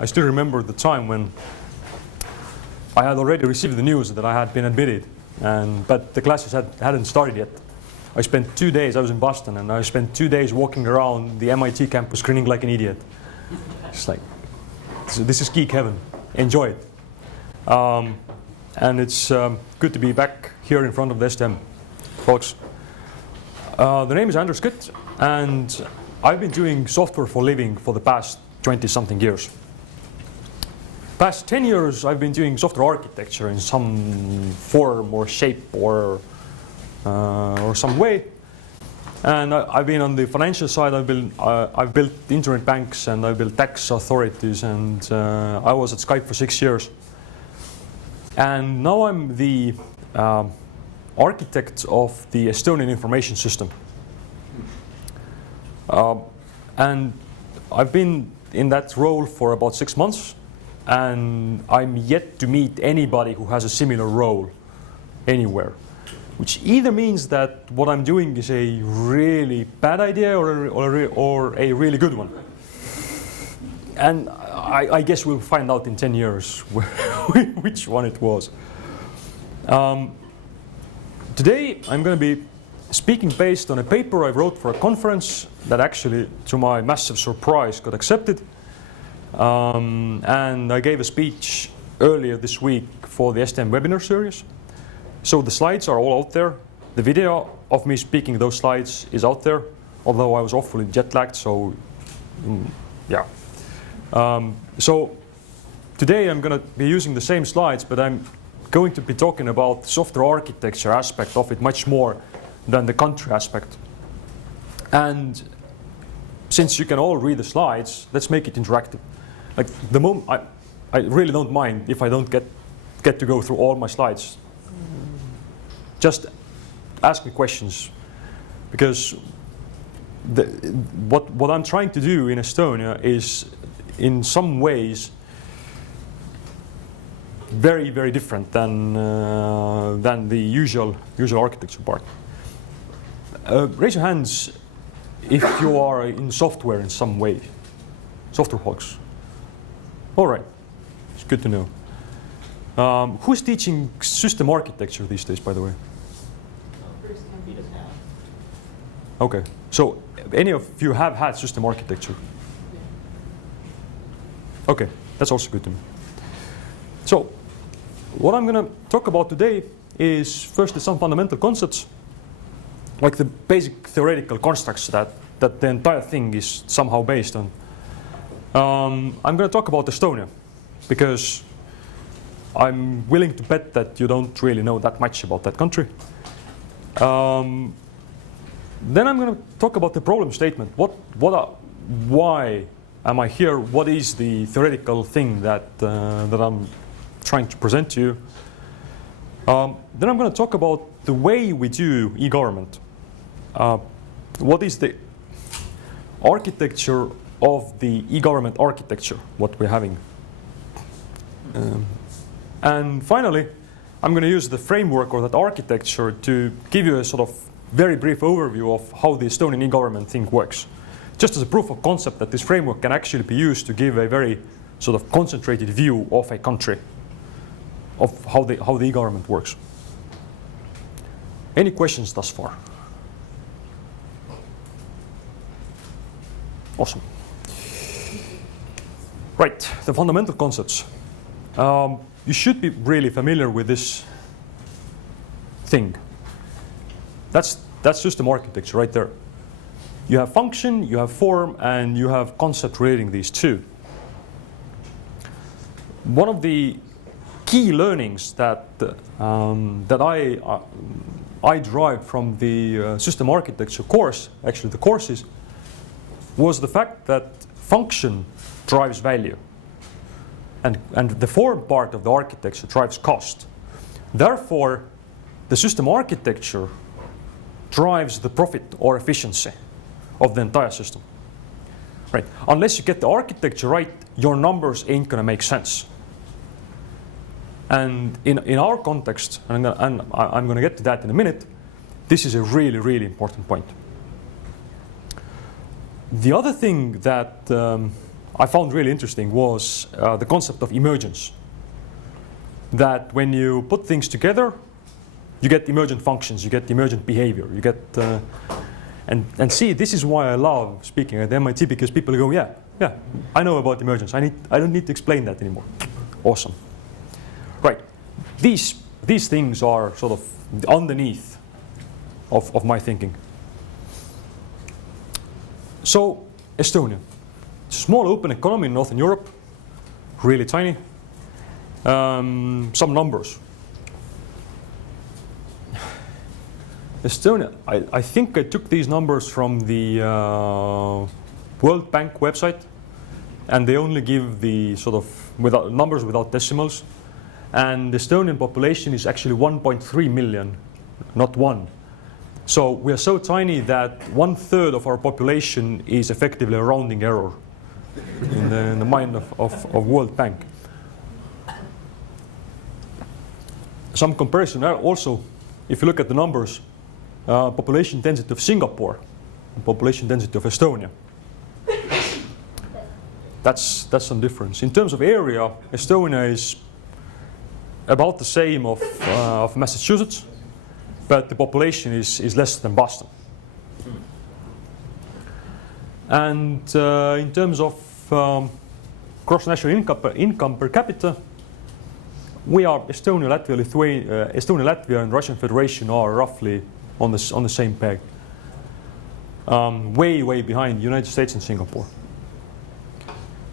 I still remember the time when I had already received the news that I had been admitted, but the classes hadn't started yet. I spent 2 days, I was in Boston, and I spent 2 days walking around the MIT campus grinning like an idiot. It's like, this is geek heaven. Enjoy it. And it's good to be back here in front of the STM, folks. The name is Kütt, and I've been doing software for a living for the past 20-something years. Past 10 years, I've been doing software architecture in some form or shape or some way. And I've been on the financial side. I've built internet banks and I've built tax authorities, and I was at Skype for 6 years. And now I'm the architect of the Estonian information system. And I've been in that role for about 6 months, and I'm yet to meet anybody who has a similar role anywhere, which either means that what I'm doing is a really bad idea or a really good one. And I guess we'll find out in 10 years which one it was. Today I'm going to be speaking based on a paper I wrote for a conference that actually, to my massive surprise, got accepted. And I gave a speech earlier this week for the STM webinar series. So the slides are all out there. The video of me speaking those slides is out there, although I was awfully jet lagged, so yeah. So today I'm going to be using the same slides, but I'm going to be talking about the software architecture aspect of it much more than the country aspect. And since you can all read the slides, let's make it interactive. Like the moment, I really don't mind if I don't get to go through all my slides. Just ask me questions, because what I'm trying to do in Estonia is in some ways very, very different than the usual architecture part. Raise your hands if you are in software in some way. Software folks. All right, it's good to know. Who's teaching system architecture these days, by the way? First computers have. Okay, so any of you have had system architecture? Yeah. Okay, that's also good to know. So, what I'm going to talk about today is firstly some fundamental concepts, like the basic theoretical constructs that the entire thing is somehow based on. I'm going to talk about Estonia, because I'm willing to bet that you don't really know that much about that country. Then I'm going to talk about the problem statement. Why am I here? What is the theoretical thing that I'm trying to present to you? Then I'm going to talk about the way we do e-government. What is the architecture of the e-government architecture, what we're having. And finally, I'm going to use the framework or that architecture to give you a sort of very brief overview of how the Estonian e-government thing works. Just as a proof of concept that this framework can actually be used to give a very sort of concentrated view of a country, of how the e-government works. Any questions thus far? Awesome. Right, the fundamental concepts. You should be really familiar with this thing. That's system architecture right there. You have function, you have form, and you have concept relating these two. One of the key learnings that I derived from the system architecture course, actually the courses, was the fact that function drives value, and the form part of the architecture drives cost. Therefore, the system architecture drives the profit or efficiency of the entire system. Right? Unless you get the architecture right, your numbers ain't going to make sense. And in our context, and I'm going to get to that in a minute, this is a really, really important point. The other thing that I found really interesting was the concept of emergence. That when you put things together, you get emergent functions, you get emergent behavior, you get, and see, this is why I love speaking at MIT, because people go, yeah, I know about emergence. I don't need to explain that anymore. Awesome. Right. These things are sort of underneath of my thinking. So, Estonia. It's a small open economy in Northern Europe, really tiny. Some numbers. Estonia, I think I took these numbers from the World Bank website, and they only give the sort of numbers without decimals. And the Estonian population is actually 1.3 million, not 1. So we are so tiny that 1/3 of our population is effectively a rounding error in the mind of World Bank. Some comparison also, if you look at the numbers, population density of Singapore, and population density of Estonia. That's some difference. In terms of area, Estonia is about the same of Massachusetts, but the population is less than Boston. And in terms of gross national income per capita, we are Estonia, Latvia, and Russian Federation are roughly on the same peg. Way behind the United States and Singapore.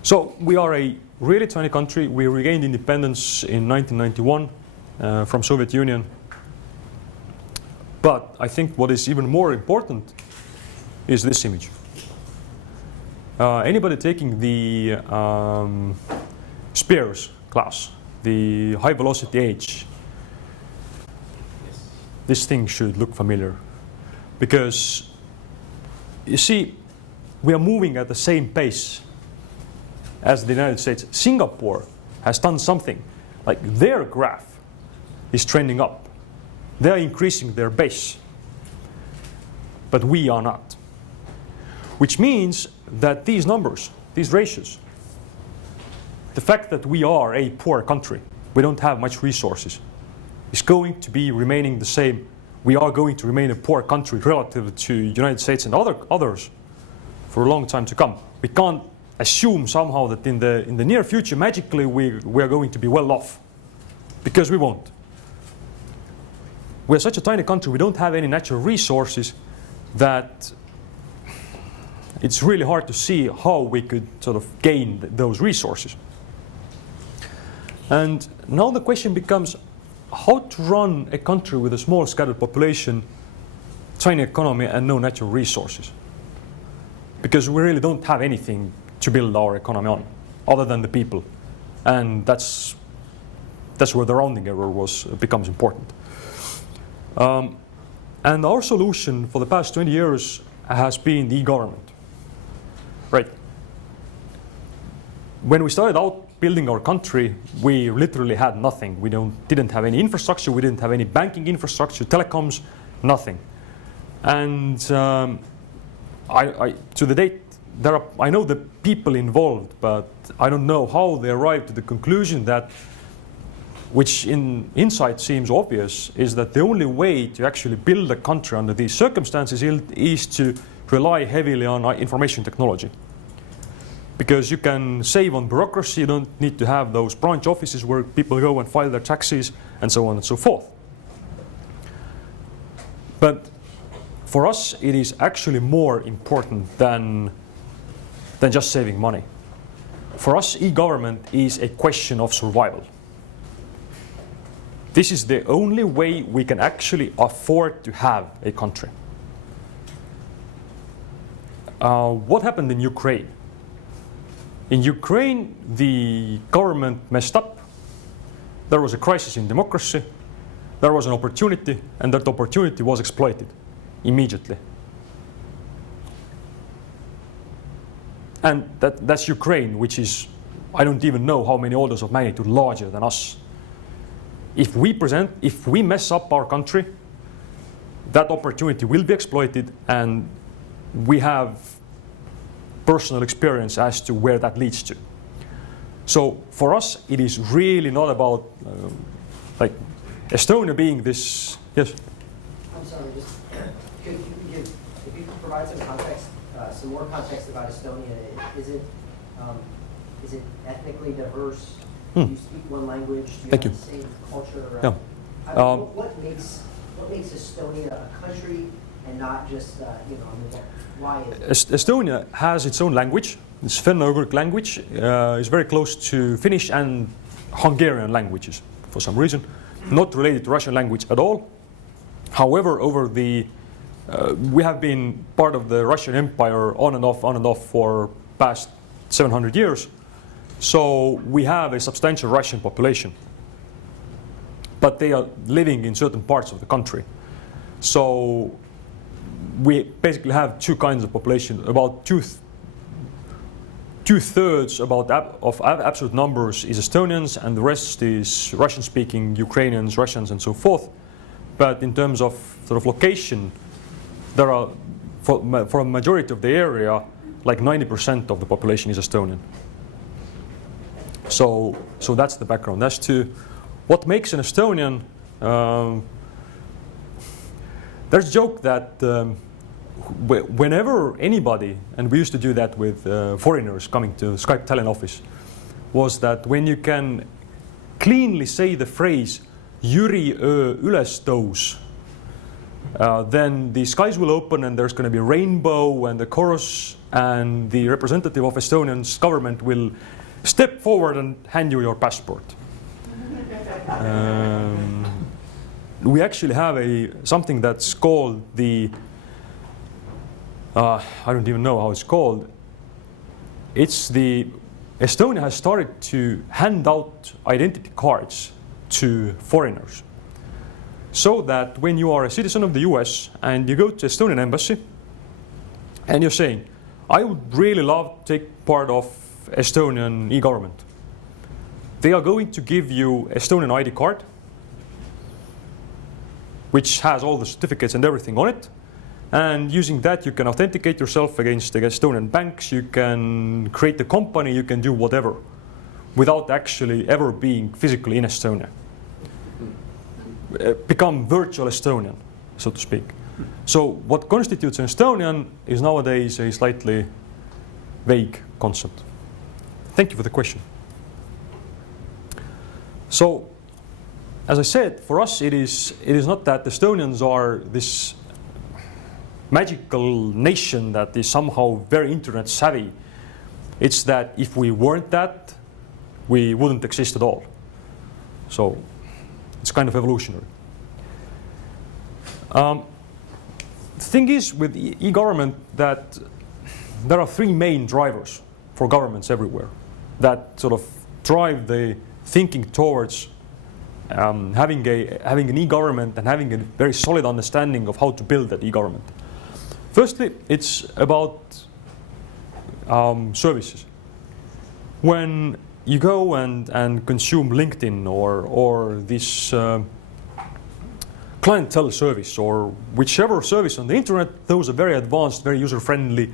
So we are a really tiny country. We regained independence in 1991 from Soviet Union. But I think what is even more important is this image. Anybody taking the Spears class, the high velocity age, this thing should look familiar. Because you see, we are moving at the same pace as the United States. Singapore has done something, like their graph is trending up. They are increasing their base, but we are not. Which means that these numbers, these ratios, the fact that we are a poor country, we don't have much resources, is going to be remaining the same. We are going to remain a poor country relative to the United States and others for a long time to come. We can't assume somehow that in the near future, magically, we are going to be well off, because we won't. We're such a tiny country, we don't have any natural resources that it's really hard to see how we could sort of gain those resources. And now the question becomes how to run a country with a small scattered population, tiny economy, and no natural resources. Because we really don't have anything to build our economy on, other than the people. And that's where the rounding error becomes important. And our solution for the past 20 years has been the e-government. Right. When we started out building our country, we literally had nothing. We didn't have any infrastructure, we didn't have any banking infrastructure, telecoms, nothing. And to the date, I know the people involved, but I don't know how they arrived to the conclusion that, which in hindsight seems obvious, is that the only way to actually build a country under these circumstances is to rely heavily on information technology. Because you can save on bureaucracy, you don't need to have those branch offices where people go and file their taxes and so on and so forth. But for us, it is actually more important than just saving money. For us, e-government is a question of survival. This is the only way we can actually afford to have a country. What happened in Ukraine? In Ukraine, the government messed up. There was a crisis in democracy. There was an opportunity, and that opportunity was exploited immediately. And that's Ukraine, which is, I don't even know how many orders of magnitude larger than us. If we mess up our country, that opportunity will be exploited, and we have personal experience as to where that leads to. So for us, it is really not about like Estonia being this. Yes. I'm sorry. Just could you give, if you could provide some context, some more context about Estonia? Is it ethnically diverse? Do you speak one language? Do you Thank have you. the same culture? Yeah. What makes Estonia a country and not just why is it? Estonia has its own language. It's Finno-Ugric language. It's very close to Finnish and Hungarian languages for some reason. Not related to Russian language at all. However, we have been part of the Russian Empire on and off for past 700 years. So we have a substantial Russian population. But they are living in certain parts of the country. So we basically have two kinds of population. About two-thirds of absolute numbers is Estonians, and the rest is Russian-speaking Ukrainians, Russians, and so forth. But in terms of sort of location, there are, for a majority of the area, like 90% of the population is Estonian. So that's the background. As to what makes an Estonian, there's a joke that whenever anybody, and we used to do that with foreigners coming to the Skype Tallinn office, was that when you can cleanly say the phrase Jüri öö üles tõus, then the skies will open and there's going to be a rainbow and the chorus, and the representative of Estonian's government will step forward and hand you your passport. We actually have something that's called the I don't even know how it's called. Estonia has started to hand out identity cards to foreigners, so that when you are a citizen of the US and you go to Estonian embassy and you're saying, I would really love to take part of Estonian e-government, they are going to give you Estonian ID card, which has all the certificates and everything on it. And using that, you can authenticate yourself against the Estonian banks, you can create a company, you can do whatever, without actually ever being physically in Estonia. Become virtual Estonian, so to speak. So what constitutes an Estonian is nowadays a slightly vague concept. Thank you for the question. So, as I said, for us it is not that Estonians are this magical nation that is somehow very internet savvy. It's that if we weren't that, we wouldn't exist at all. So it's kind of evolutionary. The thing is with e-government that there are three main drivers for governments everywhere that sort of drive the thinking towards having an e-government and having a very solid understanding of how to build that e-government. Firstly, it's about services. When you go and consume LinkedIn or this clientele service or whichever service on the internet, those are very advanced, very user-friendly,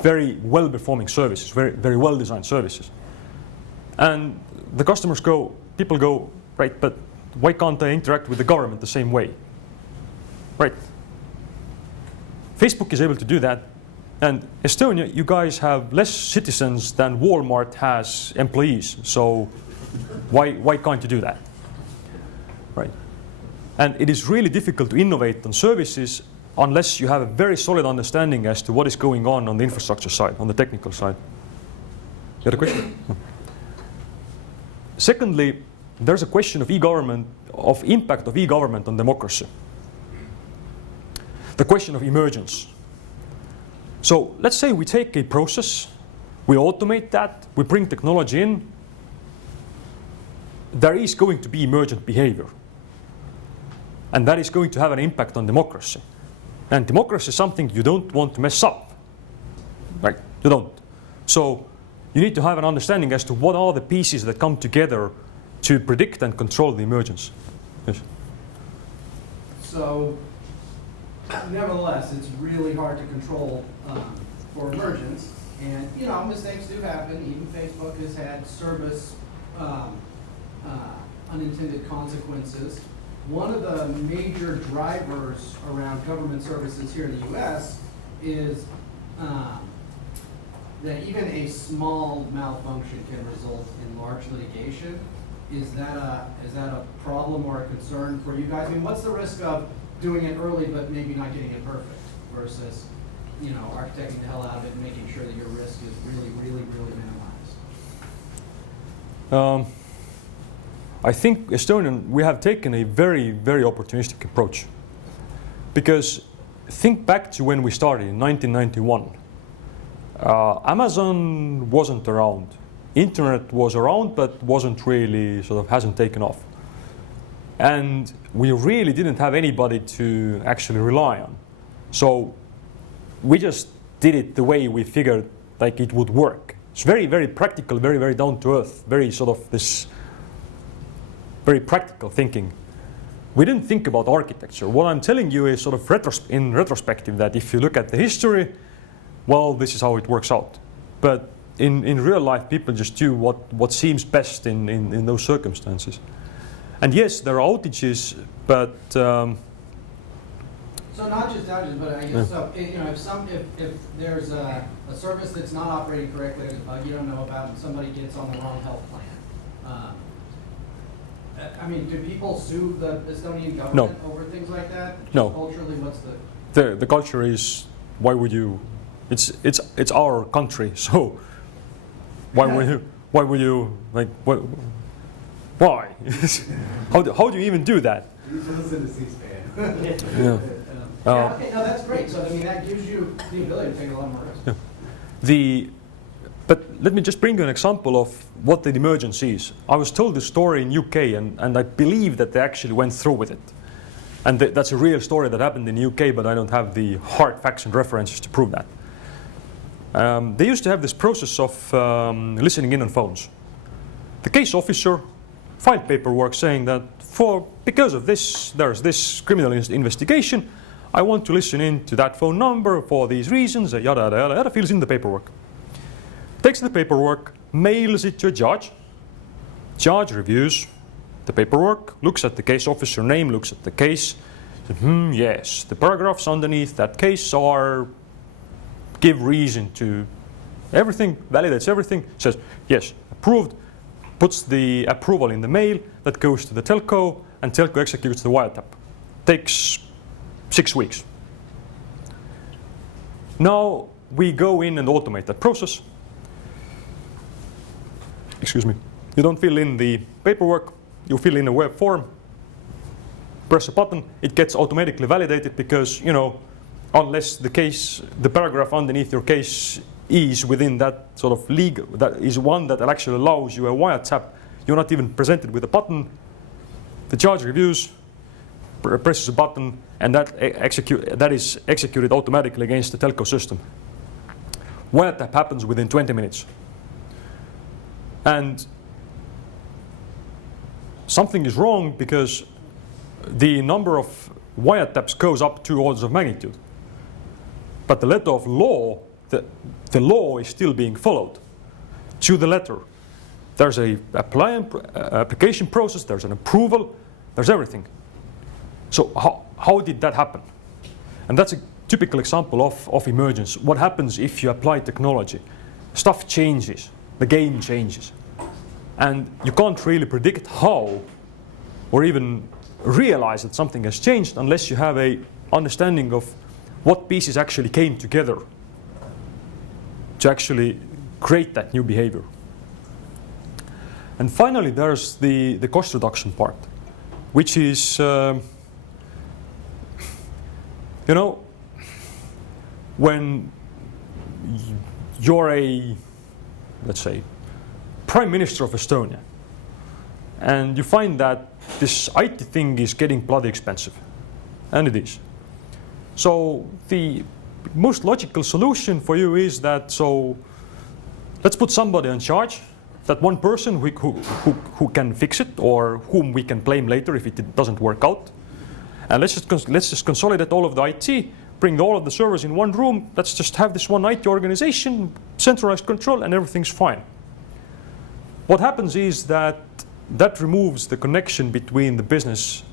very well-performing services, very, very well-designed services. And the people go, right, but why can't I interact with the government the same way? Right. Facebook is able to do that. And Estonia, you guys have less citizens than Walmart has employees. So why can't you do that? Right. And it is really difficult to innovate on services unless you have a very solid understanding as to what is going on the infrastructure side, on the technical side. You had a question? Secondly, there's a question of e-government, of impact of e-government on democracy. The question of emergence. So let's say we take a process, we automate that, we bring technology in. There is going to be emergent behavior. And that is going to have an impact on democracy. And democracy is something you don't want to mess up. Right? You don't. So you need to have an understanding as to what are the pieces that come together to predict and control the emergence. Yes. So, nevertheless, it's really hard to control for emergence. And, you know, mistakes do happen. Even Facebook has had service unintended consequences. One of the major drivers around government services here in the US is that even a small malfunction can result in large litigation. Is that a problem or a concern for you guys? I mean, what's the risk of doing it early but maybe not getting it perfect versus, you know, architecting the hell out of it and making sure that your risk is really, really, really minimized? I think Estonian, we have taken a very, very opportunistic approach. Because think back to when we started in 1991. Amazon wasn't around. Internet was around, but wasn't really, sort of hasn't taken off. And we really didn't have anybody to actually rely on. So we just did it the way we figured like it would work. It's very, very practical, very, very down to earth, very sort of this very practical thinking. We didn't think about architecture. What I'm telling you is sort of in retrospective that if you look at the history, well, this is how it works out. But in real life, people just do what seems best in those circumstances. And yes, there are outages, but so not just outages, but I guess so. You know, if there's a service that's not operating correctly, there's a bug you don't know about, and somebody gets on the wrong health plan. I mean, do people sue the Estonian government over things like that? Just no. Culturally, what's the culture is, why would you? It's our country, so why would you like what? Why? how do you even do that? You should listen to C-SPAN. Yeah. Yeah, okay, no, that's great. So I mean, that gives you the ability to take a lot more risk. Yeah. But let me just bring you an example of what the emergency is. I was told this story in UK, and I believe that they actually went through with it. And that's a real story that happened in the UK, but I don't have the hard facts and references to prove that. They used to have this process of listening in on phones. The case officer filed paperwork saying that because of this, there's this criminal investigation, I want to listen in to that phone number for these reasons, yada, yada, yada, yada, fills in the paperwork. Takes the paperwork, mails it to a judge. Judge reviews the paperwork, looks at the case officer name, looks at the case. Says, yes, the paragraphs underneath that case give reason to everything, validates everything. Says, yes, approved. Puts the approval in the mail that goes to the telco, and telco executes the wiretap. Takes 6 weeks. Now we go in and automate that process. Excuse me. You don't fill in the paperwork, you fill in a web form, press a button, it gets automatically validated because, you know, unless the paragraph underneath your case is within that sort of legal, that is one that actually allows you a wiretap, you're not even presented with a button. The judge reviews, presses a button, and that is executed automatically against the telco system. Wiretap happens within 20 minutes. And something is wrong because the number of wiretaps goes up 2 orders of magnitude. But the letter of law, the law is still being followed to the letter. There's a application process, there's an approval, there's everything. So how did that happen? And that's a typical example of emergence. What happens if you apply technology? Stuff changes, the game changes. And you can't really predict how or even realize that something has changed unless you have an understanding of what pieces actually came together to actually create that new behavior. And finally, there's the cost reduction part, which is, you know, when you're let's say, Prime Minister of Estonia, and you find that this IT thing is getting bloody expensive, and it is. So the most logical solution for you is that, so let's put somebody in charge, that one person who can fix it, or whom we can blame later if it doesn't work out. And let's just consolidate all of the IT, bring all of the servers in one room, let's just have this one IT organization, centralized control, and everything's fine. What happens is that removes the connection between the business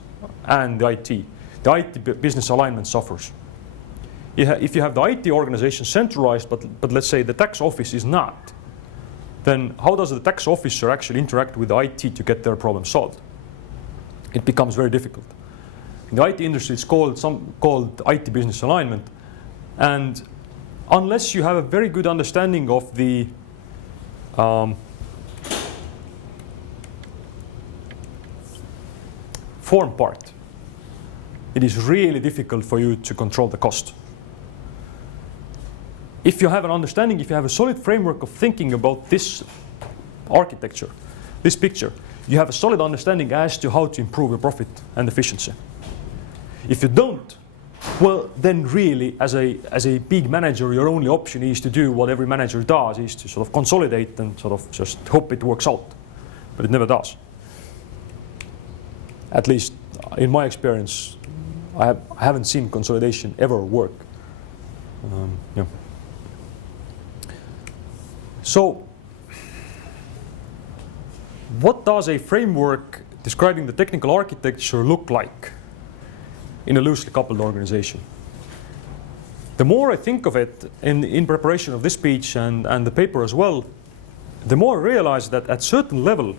and the IT. The IT business alignment suffers. If you have the IT organization centralized, but let's say the tax office is not, then how does the tax officer actually interact with the IT to get their problem solved? It becomes very difficult. In the IT industry, it's called IT business alignment. And unless you have a very good understanding of the form part, it is really difficult for you to control the cost. If you have an understanding, if you have a solid framework of thinking about this architecture, this picture, you have a solid understanding as to how to improve your profit and efficiency. If you don't, well, then really, as a big manager, your only option is to do what every manager does, is to sort of consolidate and sort of just hope it works out. But it never does. At least in my experience, I haven't seen consolidation ever work. Yeah. So, what does a framework describing the technical architecture look like in a loosely coupled organization? The more I think of it in preparation of this speech and the paper as well, the more I realize that at certain level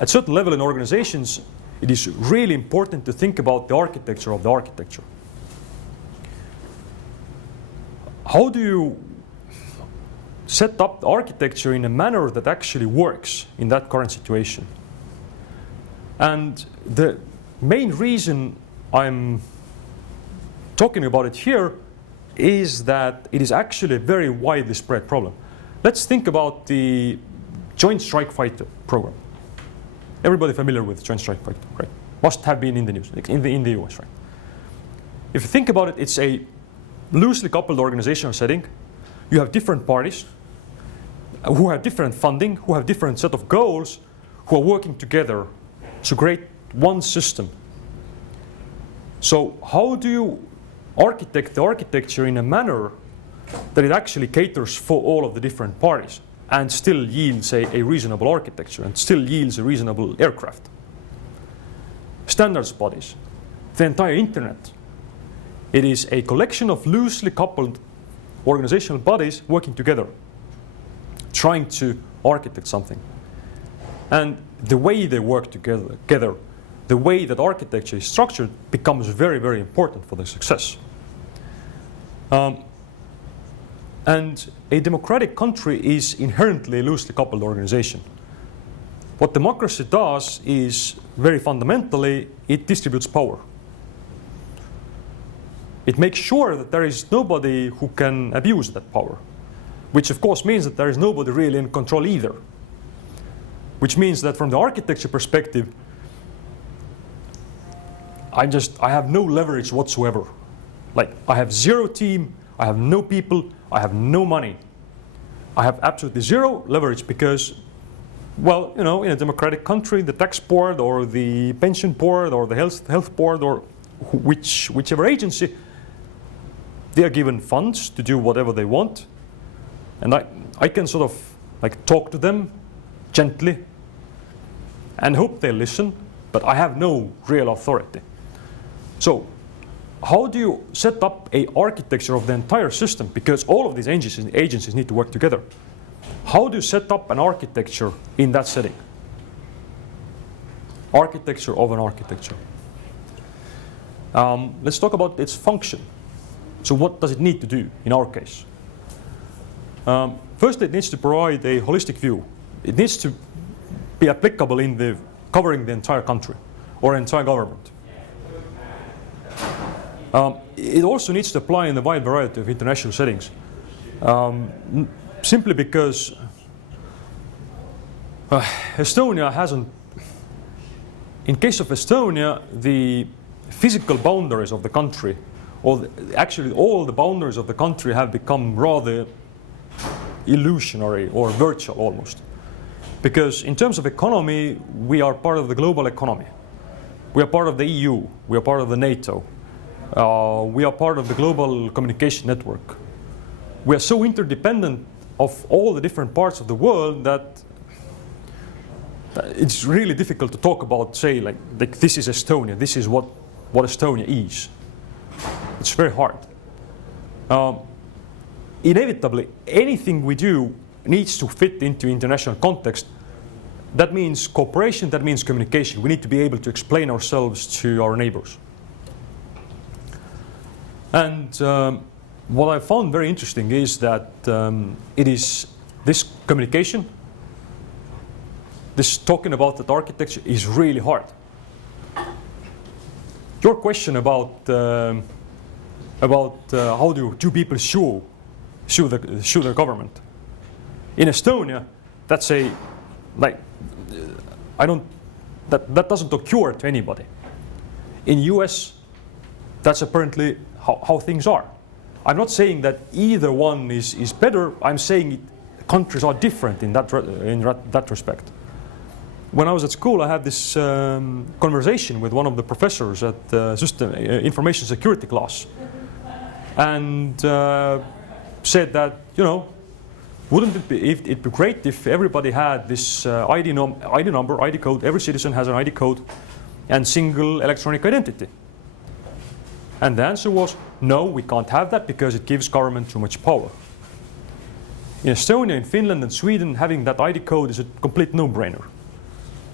in organizations, it is really important to think about the architecture of the architecture. How do you set up the architecture in a manner that actually works in that current situation? And the main reason I'm talking about it here is that it is actually a very widely spread problem. Let's think about the Joint Strike Fighter program. Everybody familiar with Joint Strike Fighter, right? Must have been in the news, in the US, right? If you think about it, it's a loosely coupled organizational setting. You have different parties who have different funding, who have different set of goals, who are working together to create one system. So how do you architect the architecture in a manner that it actually caters for all of the different parties and still yields a reasonable architecture and still yields a reasonable aircraft? Standards bodies, the entire internet. It is a collection of loosely coupled organizational bodies working together, trying to architect something. And the way they work together, the way that architecture is structured becomes very, very important for the success. And a democratic country is inherently a loosely coupled organization. What democracy does is, very fundamentally, it distributes power. It makes sure that there is nobody who can abuse that power, which of course means that there is nobody really in control either. Which means that from the architecture perspective, I have no leverage whatsoever. Like, I have zero team, I have no people, I have no money. I have absolutely zero leverage because, well, you know, in a democratic country, the tax board or the pension board or the health board or whichever agency, they are given funds to do whatever they want. And I can sort of like talk to them gently and hope they listen, but I have no real authority. So how do you set up an architecture of the entire system? Because all of these agencies need to work together. How do you set up an architecture in that setting? Architecture of an architecture. Let's talk about its function. So what does it need to do in our case? First, it needs to provide a holistic view. It needs to be applicable in covering the entire country or entire government. It also needs to apply in a wide variety of international settings. Simply because Estonia hasn't, in case of Estonia, the physical boundaries of the country, actually all the boundaries of the country have become rather illusionary or virtual almost. Because in terms of economy, we are part of the global economy. We are part of the EU, we are part of the NATO. We are part of the global communication network. We are so interdependent of all the different parts of the world that it's really difficult to talk about, say, like this is Estonia, this is what Estonia is. It's very hard. Inevitably, anything we do needs to fit into international context. That means cooperation, that means communication. We need to be able to explain ourselves to our neighbors. And what I found very interesting is that it is this communication, this talking about that architecture is really hard. Your question about how do two people sue the government. In Estonia, that's a that doesn't occur to anybody. In US, that's apparently how things are. I'm not saying that either one is better. I'm saying countries are different in that respect. When I was at school, I had this conversation with one of the professors at information security class, and said that, you know, wouldn't it be great if everybody had this ID number, ID code? Every citizen has an ID code and single electronic identity. And the answer was, no, we can't have that because it gives government too much power. In Estonia, in Finland, and Sweden, having that ID code is a complete no-brainer.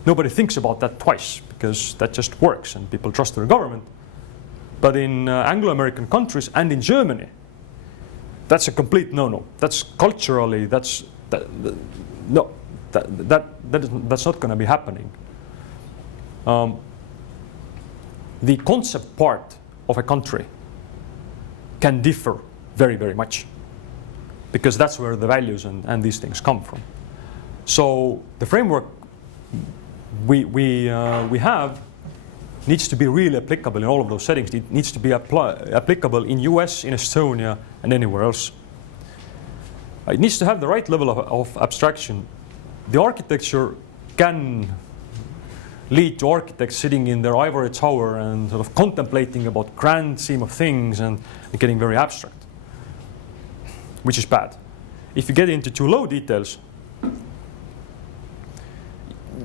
Nobody thinks about that twice because that just works and people trust their government. But in Anglo-American countries and in Germany, that's a complete no-no. That's culturally, that's not going to be happening. The concept part of a country can differ very, very much because that's where the values and these things come from. So the framework we have needs to be really applicable in all of those settings. It needs to be applicable in US, in Estonia, and anywhere else. It needs to have the right level of abstraction. The architecture can lead to architects sitting in their ivory tower and sort of contemplating about grand scheme of things and getting very abstract, which is bad. If you get into too low details,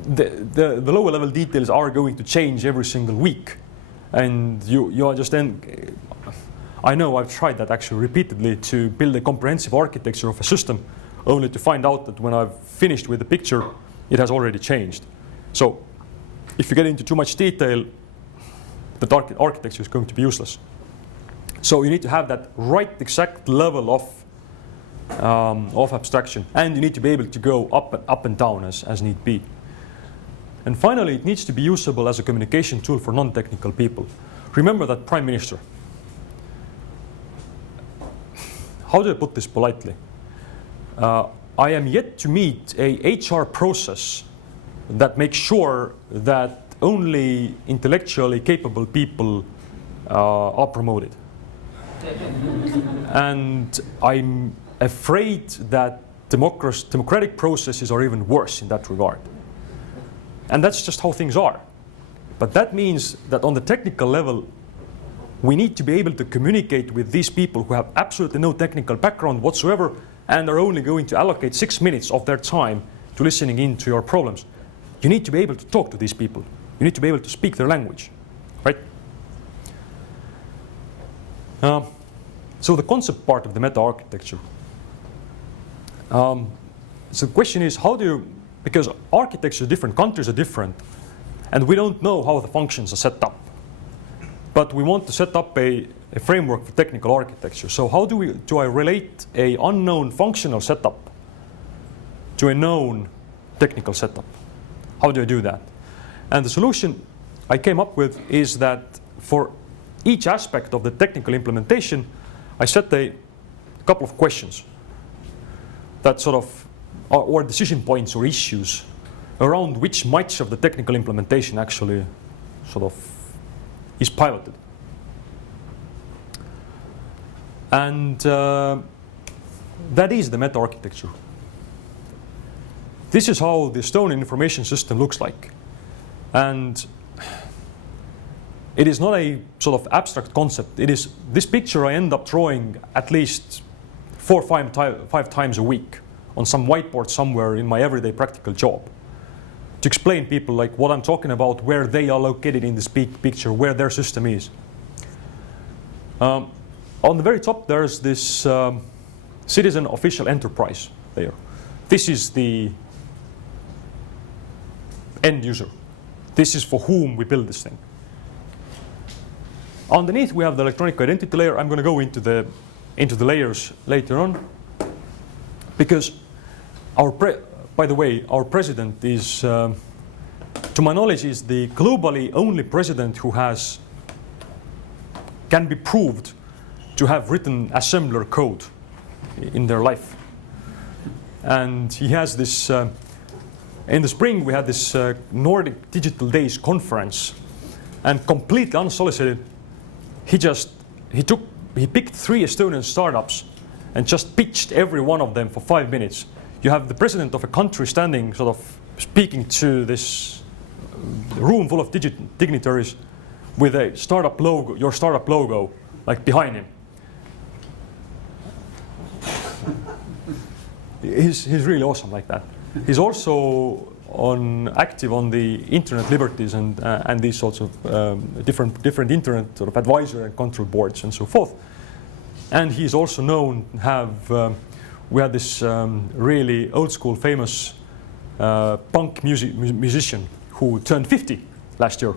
the lower level details are going to change every single week, and you are just then. I know I've tried that actually repeatedly to build a comprehensive architecture of a system, only to find out that when I've finished with the picture, it has already changed. So if you get into too much detail, the architecture is going to be useless. So you need to have that right exact level of abstraction, and you need to be able to go up and down as need be. And finally, it needs to be usable as a communication tool for non-technical people. Remember that Prime Minister. How do I put this politely? I am yet to meet a HR process that makes sure that only intellectually capable people are promoted. And I'm afraid that democratic processes are even worse in that regard. And that's just how things are. But that means that on the technical level, we need to be able to communicate with these people who have absolutely no technical background whatsoever and are only going to allocate 6 minutes of their time to listening in to your problems. You need to be able to talk to these people. You need to be able to speak their language, right? So the concept part of the meta-architecture. So the question is, how do you, because architecture, different countries are different, and we don't know how the functions are set up. But we want to set up a framework for technical architecture. So how do I relate an unknown functional setup to a known technical setup? How do I do that? And the solution I came up with is that for each aspect of the technical implementation, I set a couple of questions that sort of or decision points or issues around which much of the technical implementation actually sort of is piloted. And that is the meta-architecture. This is how the Estonian information system looks like. And it is not a sort of abstract concept. It is this picture I end up drawing at least 4 or 5 times a week on some whiteboard somewhere in my everyday practical job, to explain people like what I'm talking about, where they are located in this big picture, where their system is. On the very top, there's this citizen official enterprise layer. This is the end user. This is for whom we build this thing. Underneath, we have the electronic identity layer. I'm going to go into the layers later on, because by the way, our president is, to my knowledge, is the globally only president who can be proved to have written assembler code in their life. And he has this, in the spring we had this Nordic Digital Days conference, and completely unsolicited, he picked 3 Estonian startups and just pitched every one of them for 5 minutes. You have the president of a country standing, sort of speaking to this room full of dignitaries with a startup logo, your startup logo, like behind him. He's really awesome like that. He's also active on the internet liberties and these sorts of different internet sort of advisory and control boards and so forth. And he's also known to have. We had this really old school famous punk musician who turned 50 last year,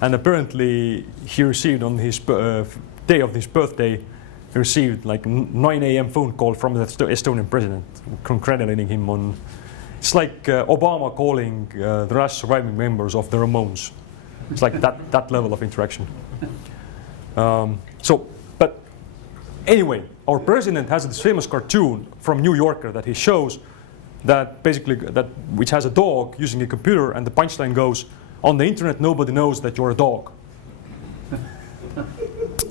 and apparently he received on his day of his birthday, he received like 9 a.m. phone call from the Estonian president congratulating him on. It's like Obama calling the last surviving members of the Ramones. It's like that level of interaction. But anyway, our president has this famous cartoon from New Yorker that he shows that basically which has a dog using a computer, and the punchline goes, "On the internet, nobody knows that you're a dog,"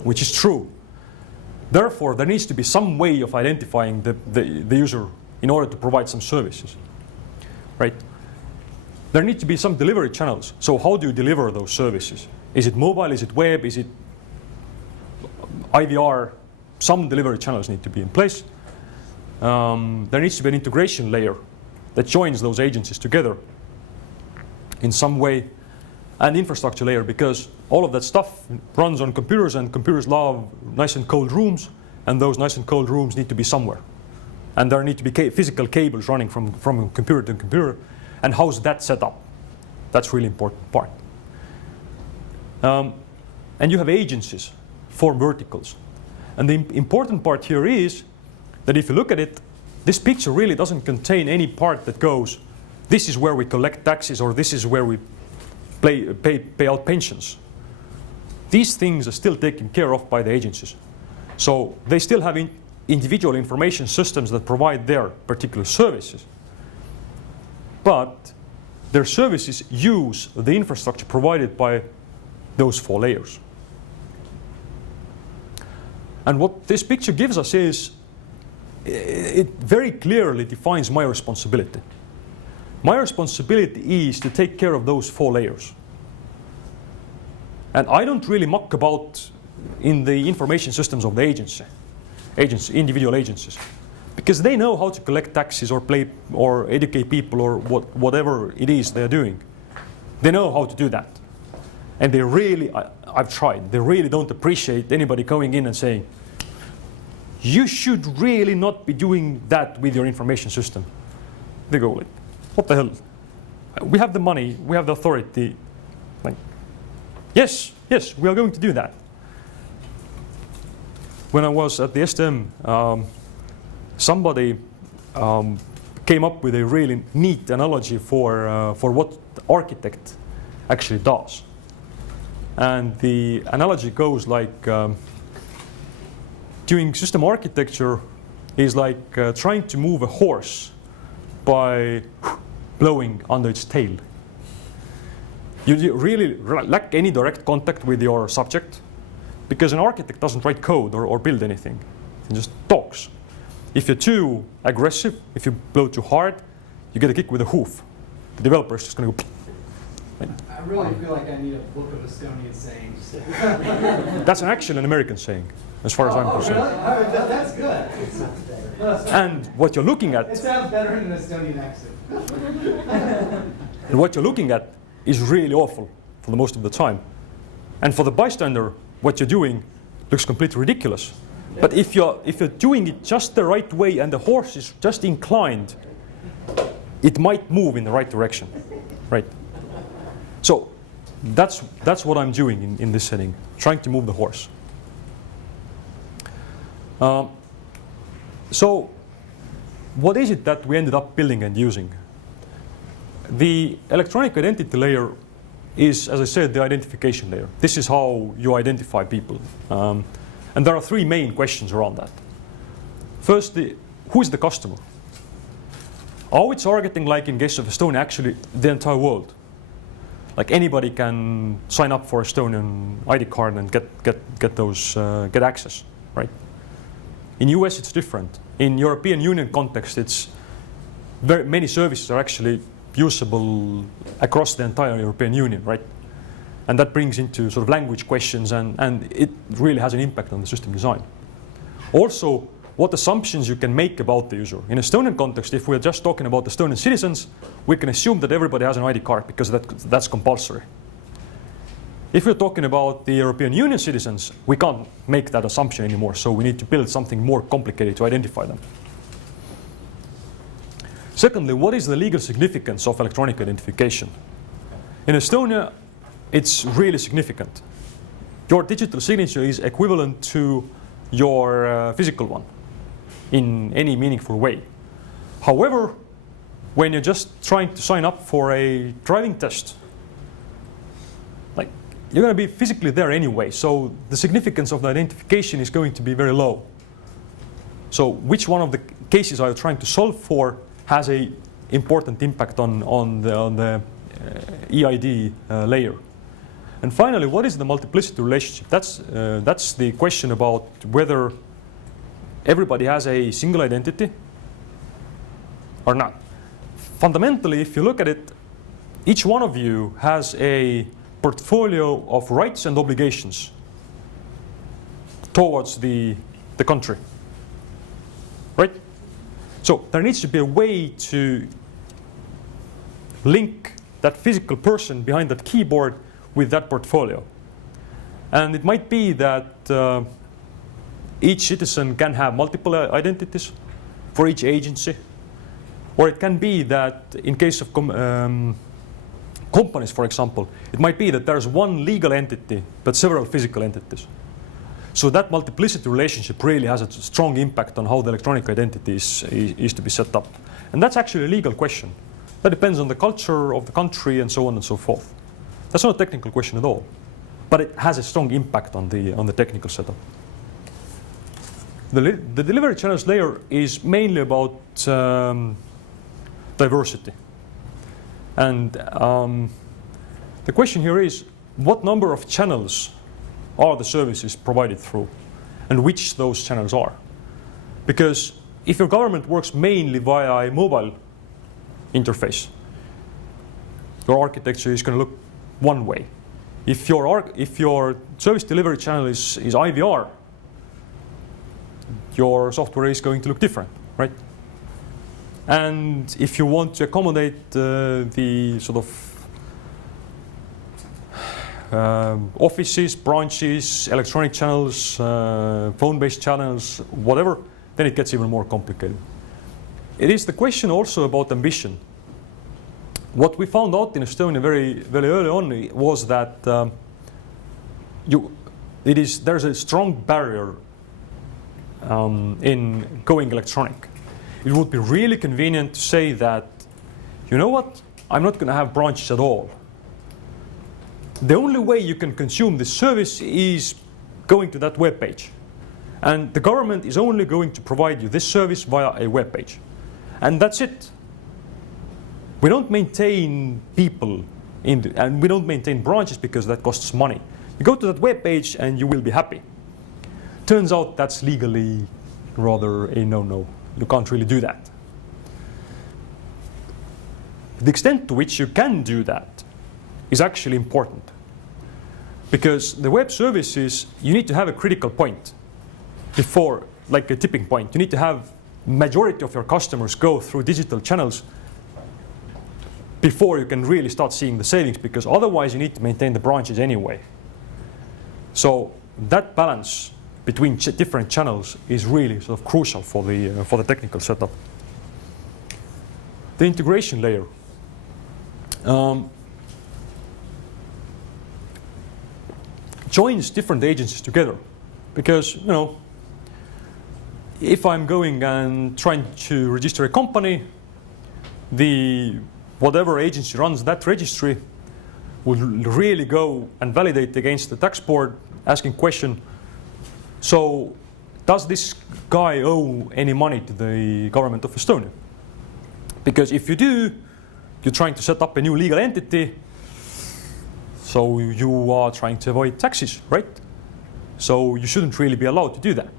which is true. Therefore, there needs to be some way of identifying the user in order to provide some services, right? There need to be some delivery channels. So how do you deliver those services? Is it mobile? Is it web? Is it IVR? Some delivery channels need to be in place. There needs to be an integration layer that joins those agencies together in some way, and infrastructure layer, because all of that stuff runs on computers, and computers love nice and cold rooms, and those nice and cold rooms need to be somewhere. And there need to be physical cables running from computer to computer, and how's that set up? That's really important part. And you have agencies for verticals. And the important part here is that if you look at it, this picture really doesn't contain any part that goes, this is where we collect taxes, or this is where we pay out pensions. These things are still taken care of by the agencies. So they still have individual information systems that provide their particular services. But their services use the infrastructure provided by those 4 layers. And what this picture gives us is, it very clearly defines my responsibility. My responsibility is to take care of those 4 layers. And I don't really muck about in the information systems of the individual agencies, because they know how to collect taxes or educate people or whatever it is they're doing. They know how to do that. And they really, I've tried, they really don't appreciate anybody going in and saying, you should really not be doing that with your information system. They go like, what the hell? We have the money, we have the authority. Like, yes, we are going to do that. When I was at the STM, somebody came up with a really neat analogy for what the architect actually does. And the analogy goes like, doing system architecture is like trying to move a horse by blowing under its tail. You really lack any direct contact with your subject, because an architect doesn't write code or build anything. He just talks. If you're too aggressive, if you blow too hard, you get a kick with a hoof. The developer is just going to go. I really feel like I need a book of Estonian sayings. That's actually an American saying, as far as I'm concerned. Really? All right, that's good. It sounds better. And what you're looking It at, sounds better in an Estonian accent. and what you're looking at is really awful for the most of the time. And for the bystander, what you're doing looks completely ridiculous. But if you're doing it just the right way and the horse is just inclined, it might move in the right direction, right? So that's what I'm doing in this setting, trying to move the horse. So what is it that we ended up building and using? The electronic identity layer is, as I said, the identification layer. This is how you identify people. And there are three main questions around that. Firstly, who is the customer? Are we targeting, like in case of Estonia, actually the entire world? Like anybody can sign up for Estonian ID card and get access, right? In US it's different. In European Union context, it's very many services are actually usable across the entire European Union, right? And that brings into sort of language questions, and it really has an impact on the system design. Also, what assumptions you can make about the user. In Estonian context, if we're just talking about Estonian citizens, we can assume that everybody has an ID card because that's compulsory. If we're talking about the European Union citizens, we can't make that assumption anymore, so we need to build something more complicated to identify them. Secondly, what is the legal significance of electronic identification? In Estonia, it's really significant. Your digital signature is equivalent to your physical one in any meaningful way. However, when you're just trying to sign up for a driving test, like you're going to be physically there anyway, so the significance of the identification is going to be very low. So which one of the cases are you trying to solve for has a important impact on the EID layer. And finally, what is the multiplicity relationship? That's the question about whether everybody has a single identity or not. Fundamentally, if you look at it, each one of you has a portfolio of rights and obligations towards the country, right? So there needs to be a way to link that physical person behind that keyboard with that portfolio. And it might be that each citizen can have multiple identities for each agency. Or it can be that in case of companies, for example, it might be that there's one legal entity but several physical entities. So that multiplicity relationship really has a strong impact on how the electronic identity is to be set up. And that's actually a legal question. That depends on the culture of the country and so on and so forth. That's not a technical question at all, but it has a strong impact on the technical setup. The delivery channels layer is mainly about diversity. And the question here is, what number of channels are the services provided through, and which those channels are? Because if your government works mainly via a mobile interface, your architecture is going to look one way. If your service delivery channel is IVR, your software is going to look different, right? And if you want to accommodate the sort of offices, branches, electronic channels, phone-based channels, whatever, then it gets even more complicated. It is the question also about ambition. What we found out in Estonia very, very early on was that there's a strong barrier in going electronic. It would be really convenient to say that, you know what, I'm not going to have branches at all. The only way you can consume this service is going to that web page. And the government is only going to provide you this service via a web page. And that's it. We don't maintain people and we don't maintain branches because that costs money. You go to that web page and you will be happy. Turns out that's legally rather a no-no. You can't really do that. The extent to which you can do that is actually important. Because the web services, you need to have a critical point before, like a tipping point. You need to have majority of your customers go through digital channels before you can really start seeing the savings, because otherwise you need to maintain the branches anyway. So that balance between different channels is really sort of crucial for the technical setup. The integration layer. Joins different agencies together, because if I'm going and trying to register a company, whatever agency runs that registry will really go and validate against the tax board, asking question, so does this guy owe any money to the government of Estonia? Because if you do, you're trying to set up a new legal entity, so you are trying to avoid taxes, right? So you shouldn't really be allowed to do that.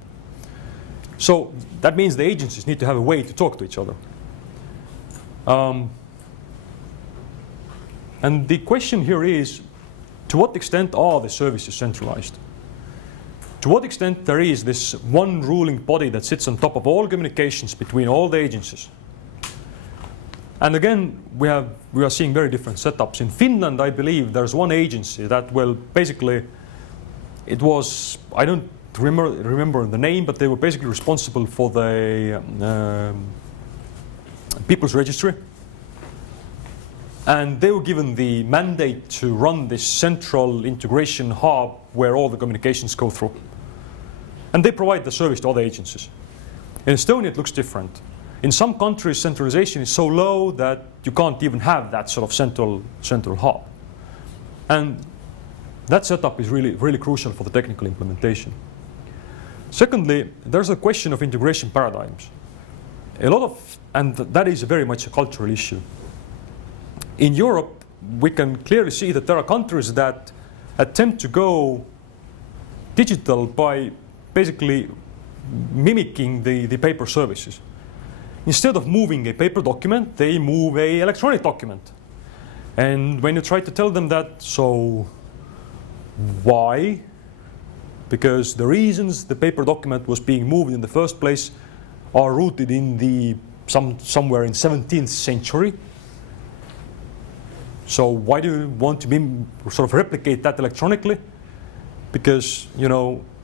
So that means the agencies need to have a way to talk to each other. And the question here is, to what extent are the services centralized? To what extent there is this one ruling body that sits on top of all communications between all the agencies? And again, we are seeing very different setups. In Finland, I believe there's one agency that basically, it was, I don't remember the name, but they were basically responsible for the People's Registry. And they were given the mandate to run this central integration hub where all the communications go through. And they provide the service to other agencies. In Estonia, it looks different. In some countries, centralization is so low that you can't even have that sort of central hub. And that setup is really, really crucial for the technical implementation. Secondly, there's a question of integration paradigms. And that is very much a cultural issue. In Europe, we can clearly see that there are countries that attempt to go digital by basically mimicking the paper services. Instead of moving a paper document, they move an electronic document. And when you try to tell them that, so why? Because the reasons the paper document was being moved in the first place are rooted in somewhere in 17th century. So why do you want to sort of replicate that electronically? Because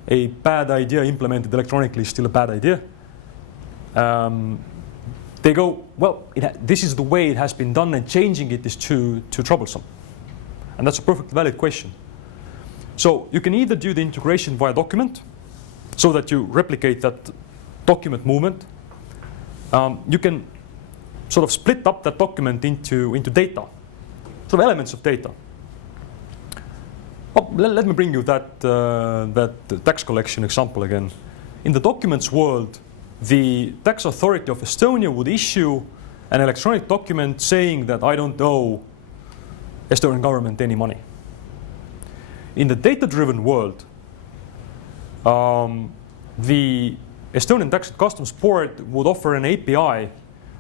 a bad idea implemented electronically is still a bad idea. They go, well, this is the way it has been done, and changing it is too troublesome. And that's a perfectly valid question. So you can either do the integration via document, so that you replicate that document movement. You can sort of split up that document into data, sort of elements of data. Oh, let me bring you that tax collection example again. In the documents world, the tax authority of Estonia would issue an electronic document saying that I don't owe Estonian government any money. In the data-driven world, the Estonian Tax and Customs Board would offer an API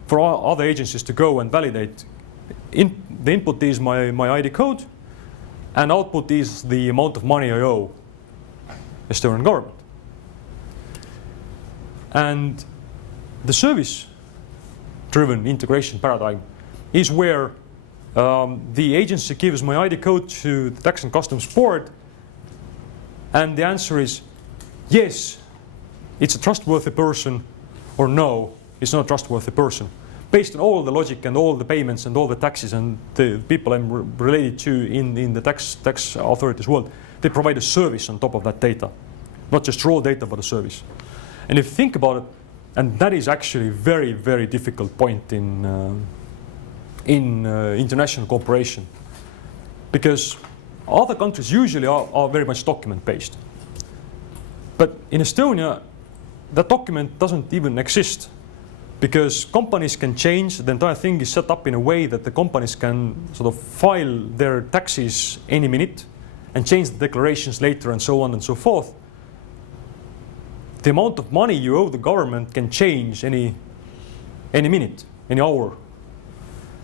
for other agencies to go and validate. The input is my ID code, and output is the amount of money I owe Estonian government. And the service-driven integration paradigm is where the agency gives my ID code to the Tax and Customs Board, and the answer is yes, it's a trustworthy person, or no, it's not a trustworthy person. Based on all the logic and all the payments and all the taxes and the people I'm related to in the tax authorities world, they provide a service on top of that data. Not just raw data, but a service. And if you think about it, and that is actually a very, very difficult point in international cooperation, because other countries usually are very much document-based. But in Estonia, that document doesn't even exist, because companies can change. The entire thing is set up in a way that the companies can sort of file their taxes any minute and change the declarations later and so on and so forth. The amount of money you owe the government can change any minute, any hour.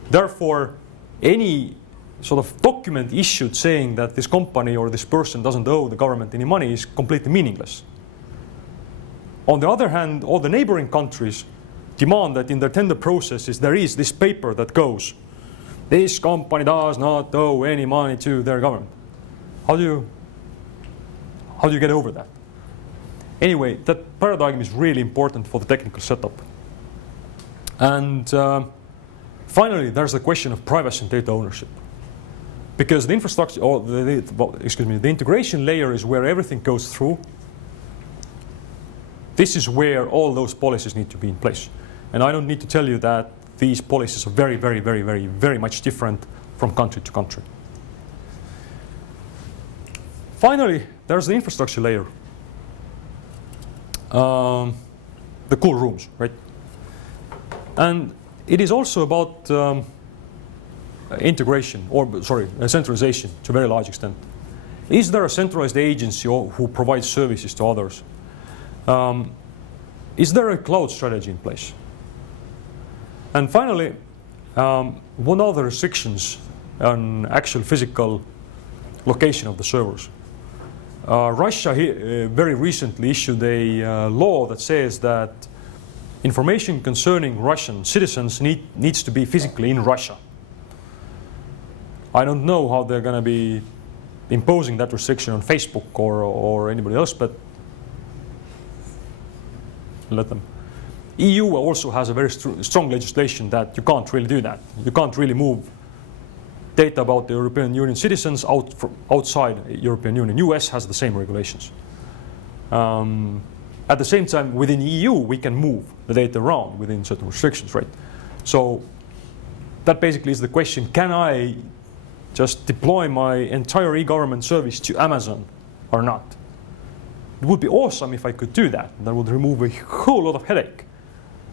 Therefore, any sort of document issued saying that this company or this person doesn't owe the government any money is completely meaningless. On the other hand, all the neighboring countries demand that in their tender processes there is this paper that goes, this company does not owe any money to their government. How do you get over that? Anyway, that paradigm is really important for the technical setup. And finally, there's the question of privacy and data ownership. Because the infrastructure, or the integration layer is where everything goes through. This is where all those policies need to be in place. And I don't need to tell you that these policies are very, very, very, very, very much different from country to country. Finally, there's the infrastructure layer. The cool rooms, right? And it is also about integration, or centralization to a very large extent. Is there a centralized agency who provides services to others? Is there a cloud strategy in place? And finally, what are the restrictions on actual physical location of the servers? Russia very recently issued a law that says that information concerning Russian citizens needs to be physically in Russia. I don't know how they're going to be imposing that restriction on Facebook or anybody else, but let them. EU also has a very strong legislation that you can't really do that. You can't really move data about the European Union citizens outside European Union. US has the same regulations. At the same time, within EU, we can move the data around within certain restrictions, right? So that basically is the question, can I just deploy my entire e-government service to Amazon or not? It would be awesome if I could do that. That would remove a whole lot of headache.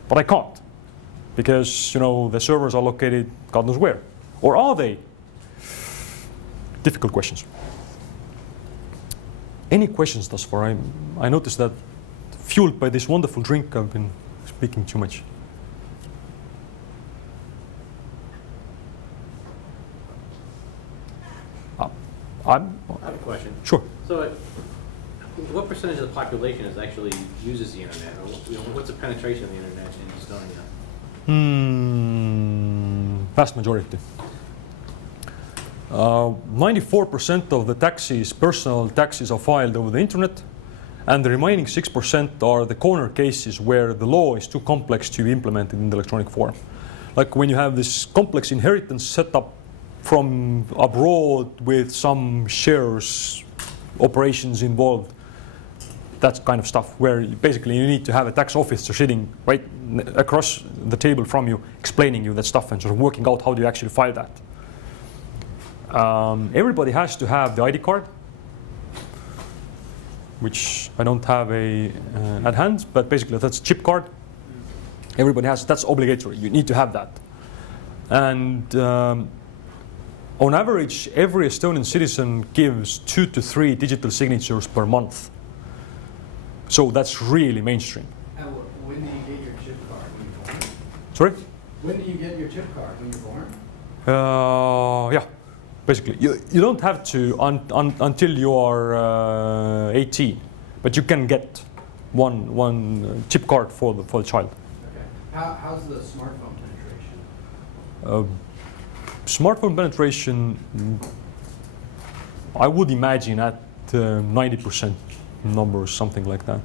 But I can't, because the servers are located God knows where. Or are they? Difficult questions. Any questions thus far? I noticed that fueled by this wonderful drink, I've been speaking too much. I have a question. Sure. So, what percentage of the population actually uses the internet, or what's the penetration of the internet in Estonia? Vast majority. 94% of the taxes, personal taxes, are filed over the internet, and the remaining 6% are the corner cases where the law is too complex to be implemented in the electronic form. Like when you have this complex inheritance set up from abroad with some shares operations involved, that kind of stuff, where basically you need to have a tax officer sitting right across the table from you, explaining you that stuff and sort of working out how do you actually file that. Everybody has to have the ID card, which I don't have at hand, but basically that's a chip card. Everybody has, that's obligatory, you need to have that. And on average, every Estonian citizen gives 2 to 3 digital signatures per month. So that's really mainstream. And when do you get your chip card? When you're born? Sorry? When do you get your chip card? When you're born? Yeah, basically. You don't have to until you are 18, but you can get one chip card for the child. Okay. How's the smartphone penetration? Smartphone penetration, I would imagine at 90% numbers, something like that.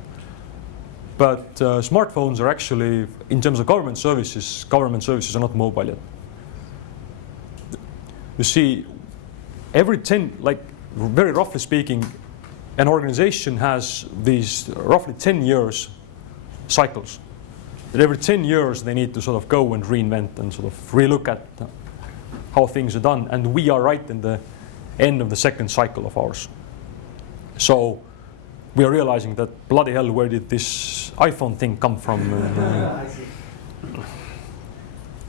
But smartphones are actually, in terms of government services are not mobile yet. You see, every 10, like very roughly speaking, an organization has these roughly 10 years cycles. That every 10 years they need to sort of go and reinvent and sort of relook at how things are done. And we are right in the end of the second cycle of ours. So we are realizing that bloody hell, where did this iPhone thing come from? I see.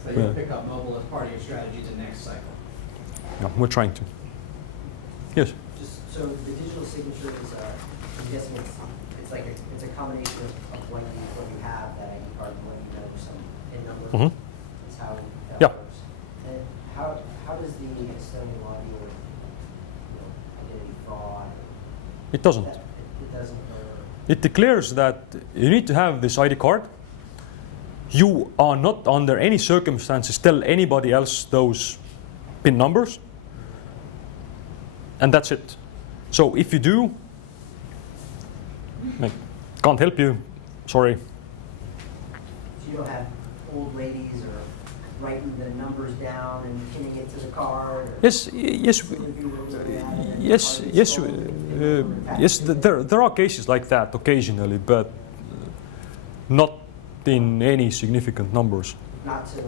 So you'll pick up mobile as part of your strategy the next cycle. Yeah, we're trying to. Yes. Just so the digital signature is, I'm guessing it's like it's a combination of what you have, that ID card, and what you know, some PIN number. Mm-hmm. Is how that Yeah. works. And how does the Estonian law deal with, identity fraud? It doesn't. It doesn't, It declares that you need to have this ID card. You are not under any circumstances tell anybody else those PIN numbers. And that's it. So if you do, I can't help you, sorry. so you don't have old ladies or writing the numbers down and pinning it to the card? Or Yes, yes, yes, yes, yes. There are cases like that occasionally, but not in any significant numbers. Not to the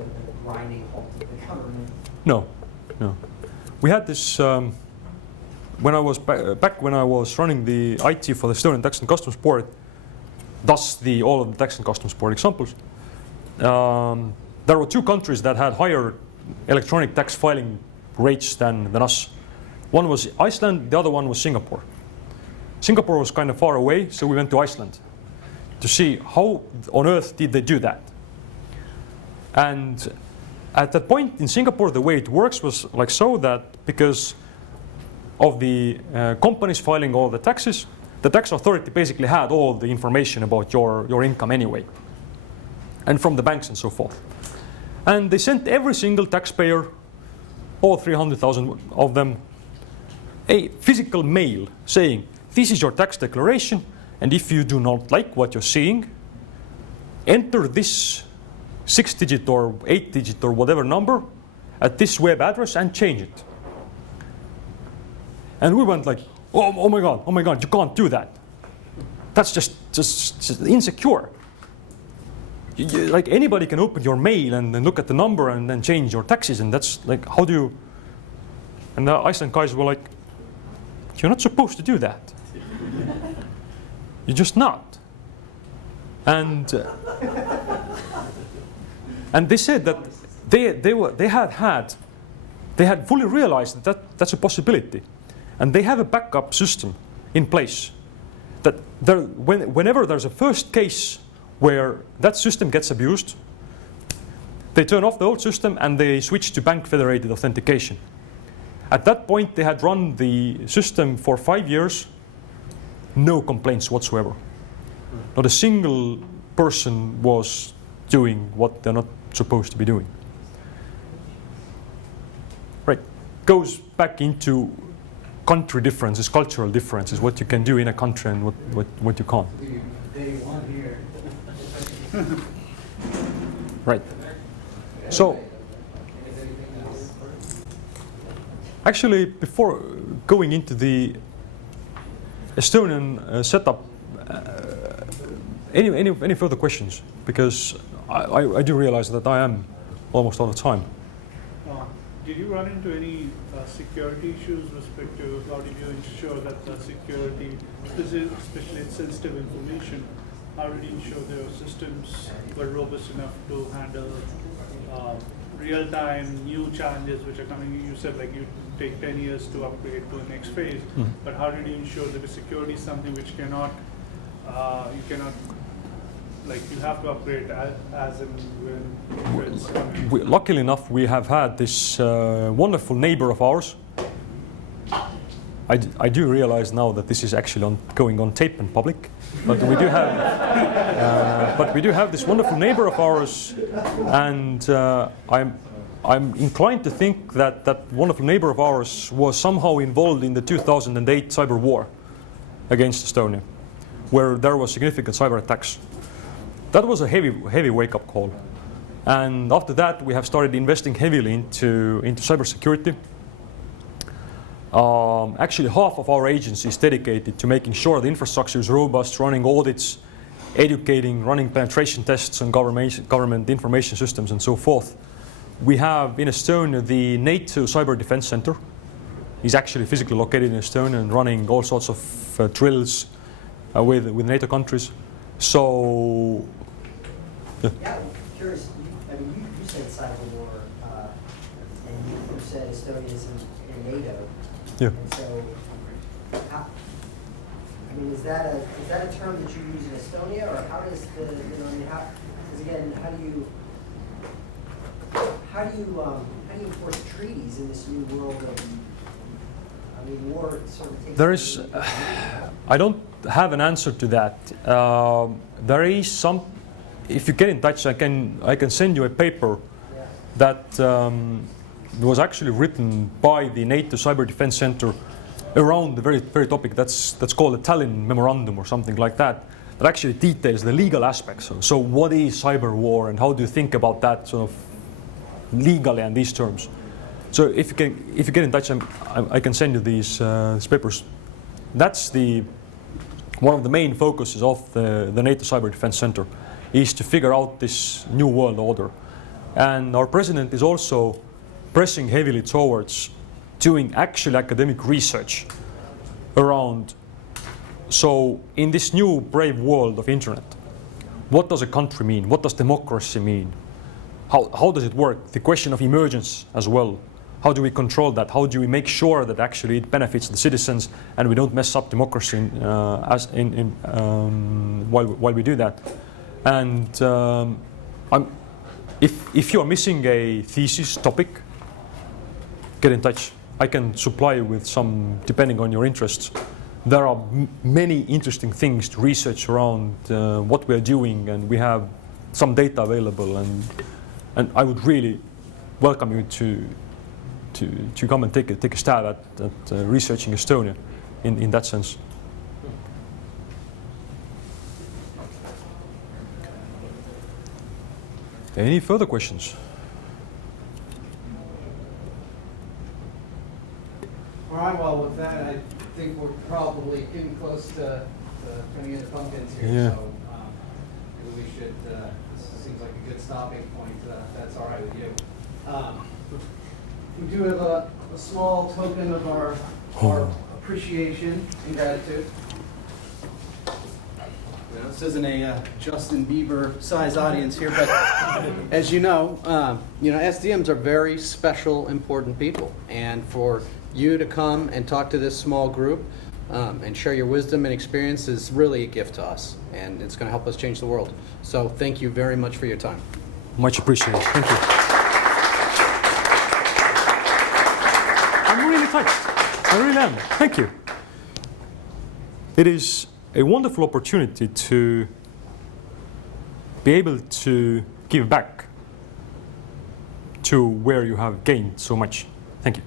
grinding halt of the government? No, no. We had this when I was back when I was running the IT for the Estonian Tax and Customs Board. Thus, all of the Tax and Customs Board examples. There were two countries that had higher electronic tax filing rates than us. One was Iceland, the other one was Singapore. Singapore was kind of far away, so we went to Iceland to see how on earth did they do that. And at that point in Singapore, the way it works was like so that because of the companies filing all the taxes, the tax authority basically had all the information about your income anyway, and from the banks and so forth. And they sent every single taxpayer, all 300,000 of them, a physical mail saying, this is your tax declaration, and if you do not like what you're seeing, enter this 6-digit or 8-digit or whatever number at this web address and change it. And we went like, oh my God, you can't do that. That's just insecure. Like anybody can open your mail and then look at the number and then change your taxes, and that's like, how do you? And the Iceland guys were like, you're not supposed to do that. You're just not. And they said that they had fully realized that that's a possibility, and they have a backup system in place. That whenever there's a first case where that system gets abused, they turn off the old system and they switch to bank federated authentication. At that point, they had run the system for 5 years, no complaints whatsoever. Not a single person was doing what they're not supposed to be doing. Right, goes back into country differences, cultural differences, what you can do in a country and what you can't. Day one here. Right. So, actually, before going into the Estonian setup, any further questions? Because I do realize that I am almost out of time. Did you run into any security issues with respect to how did you ensure that the security, especially in sensitive information, how did you ensure their systems were robust enough to handle real-time new challenges which are coming? You said like you take 10 years to upgrade to the next phase, but how did you ensure that the security is something which cannot, you cannot, like you have to upgrade as and when it's coming? Luckily enough, we have had this wonderful neighbor of ours. I do realize now that this is actually going on tape in public, but we do have this wonderful neighbor of ours, and I'm inclined to think that that wonderful neighbor of ours was somehow involved in the 2008 cyber war against Estonia, where there was significant cyber attacks. That was a heavy wake-up call, and after that we have started investing heavily into cybersecurity. Actually, half of our agency is dedicated to making sure the infrastructure is robust, running audits, educating, running penetration tests on government information systems and so forth. We have in Estonia the NATO Cyber Defense Center. It's actually physically located in Estonia and running all sorts of drills with NATO countries. So, Yeah, I'm curious. You said cyber war, and you said Estonia is in NATO. yeah. And so, is that a term that you use in Estonia, or how does because again, how do you how do you enforce treaties in this new world of, I mean, war sort of takes. There is, I don't have an answer to that. There is some, if you get in touch, I can send you a paper Yeah. that was actually written by the NATO Cyber Defense Center around the very topic that's called the Tallinn Memorandum or something like that. That actually details the legal aspects. So what is cyber war and how do you think about that sort of legally and these terms? So if you get in touch, I can send you these papers. That's one of the main focuses of the NATO Cyber Defense Center, is to figure out this new world order. And our president is also pressing heavily towards doing actual academic research around, so in this new brave world of internet, what does a country mean? What does democracy mean? How does it work? The question of emergence as well. How do we control that? How do we make sure that actually it benefits the citizens and we don't mess up democracy while we do that? And if you are missing a thesis topic, get in touch. I can supply you with some, depending on your interests. There are many interesting things to research around what we are doing, and we have some data available. And I would really welcome you to come and take a stab at researching Estonia in that sense. Any further questions? All right, well, with that, I think we're probably getting close to turning into pumpkins here. Yeah. So maybe we should, this seems like a good stopping point, if that's all right with you. We do have a small token of our appreciation and gratitude. This isn't a Justin Bieber-sized audience here, but as you know, SDMs are very special, important people. And for you to come and talk to this small group and share your wisdom and experience is really a gift to us. And it's going to help us change the world. So thank you very much for your time. Much appreciated. Thank you. I'm really touched. I really am. Thank you. It is a wonderful opportunity to be able to give back to where you have gained so much. Thank you.